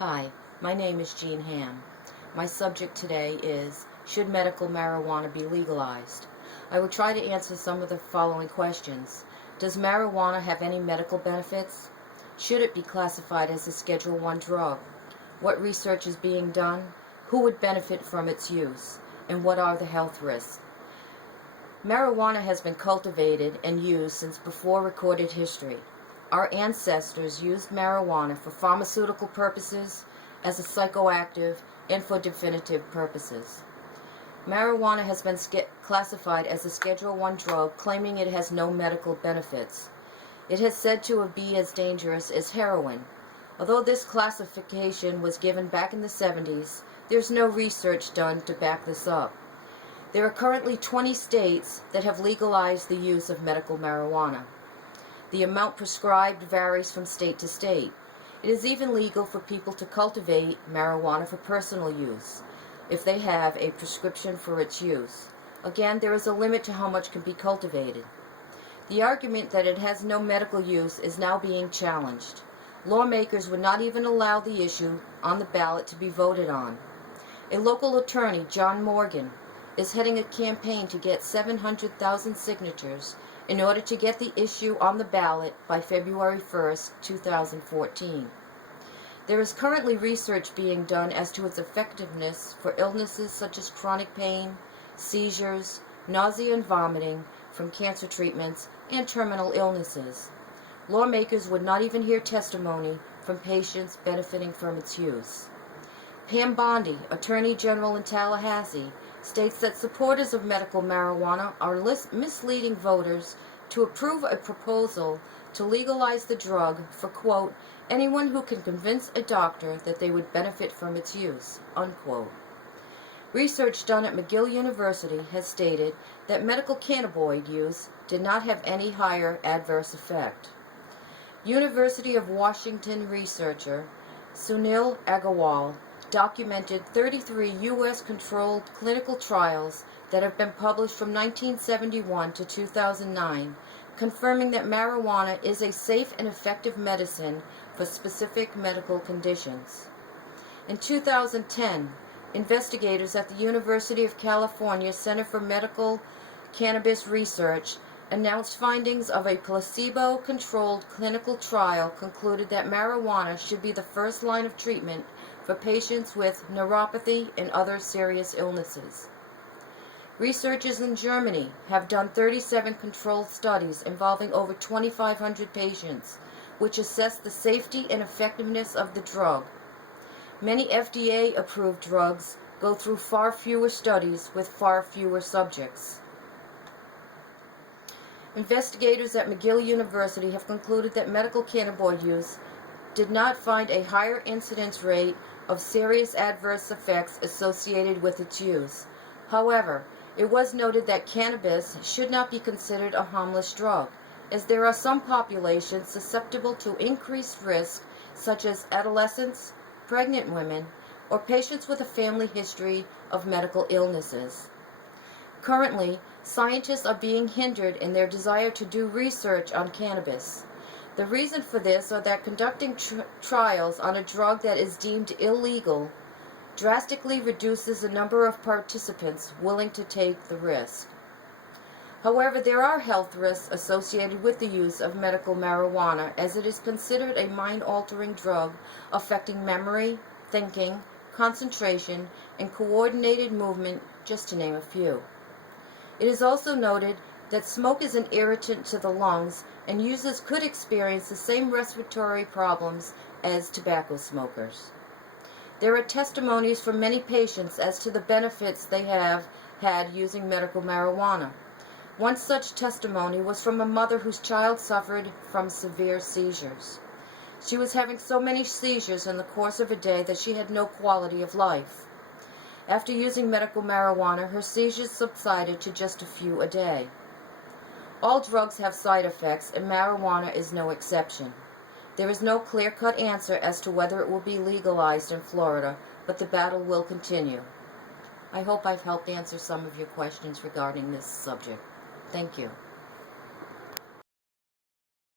Hi, my name is Jean Ham. My subject today is, should medical marijuana be legalized? I will try to answer some of the following questions. Does marijuana have any medical benefits? Should it be classified as a Schedule I drug? What research is being done? Who would benefit from its use? And what are the health risks? Marijuana has been cultivated and used since before recorded history. Our ancestors used marijuana for pharmaceutical purposes, as a psychoactive, and for definitive purposes. Marijuana has been classified as a Schedule I drug, claiming it has no medical benefits. It is said to be as dangerous as heroin. Although this classification was given back in the 70s, there's no research done to back this up. There are currently 20 states that have legalized the use of medical marijuana. The amount prescribed varies from state to state. It is even legal for people to cultivate marijuana for personal use, if they have a prescription for its use. Again, there is a limit to how much can be cultivated. The argument that it has no medical use is now being challenged. Lawmakers would not even allow the issue on the ballot to be voted on. A local attorney, John Morgan, is heading a campaign to get 700,000 signatures in order to get the issue on the ballot by February 1st, 2014. There is currently research being done as to its effectiveness for illnesses such as chronic pain, seizures, nausea and vomiting from cancer treatments, and terminal illnesses. Lawmakers would not even hear testimony from patients benefiting from its use. Pam Bondi, Attorney General in Tallahassee, states that supporters of medical marijuana are misleading voters to approve a proposal to legalize the drug for, quote, anyone who can convince a doctor that they would benefit from its use, unquote. Research done at McGill University has stated that medical cannabinoid use did not have any higher adverse effect. University of Washington researcher Sunil Agarwal documented 33 U.S. controlled clinical trials that have been published from 1971 to 2009, confirming that marijuana is a safe and effective medicine for specific medical conditions. In 2010, investigators at the University of California Center for Medical Cannabis Research announced findings of a placebo-controlled clinical trial concluded that marijuana should be the first line of treatment for patients with neuropathy and other serious illnesses. Researchers in Germany have done 37 controlled studies involving over 2,500 patients, which assess the safety and effectiveness of the drug. Many FDA-approved drugs go through far fewer studies with far fewer subjects. Investigators at McGill University have concluded that medical cannabinoid use did not find a higher incidence rate of serious adverse effects associated with its use. However, it was noted that cannabis should not be considered a harmless drug, as there are some populations susceptible to increased risk, such as adolescents, pregnant women, or patients with a family history of medical illnesses. Currently, scientists are being hindered in their desire to do research on cannabis. The reason for this are that conducting trials on a drug that is deemed illegal drastically reduces the number of participants willing to take the risk. However, there are health risks associated with the use of medical marijuana, as it is considered a mind-altering drug affecting memory, thinking, concentration, and coordinated movement, just to name a few. It is also noted that smoke is an irritant to the lungs, and users could experience the same respiratory problems as tobacco smokers. There are testimonies from many patients as to the benefits they have had using medical marijuana. One such testimony was from a mother whose child suffered from severe seizures. She was having so many seizures in the course of a day that she had no quality of life. After using medical marijuana, her seizures subsided to just a few a day. All drugs have side effects, and marijuana is no exception. There is no clear-cut answer as to whether it will be legalized in Florida, but the battle will continue. I hope I've helped answer some of your questions regarding this subject. Thank you.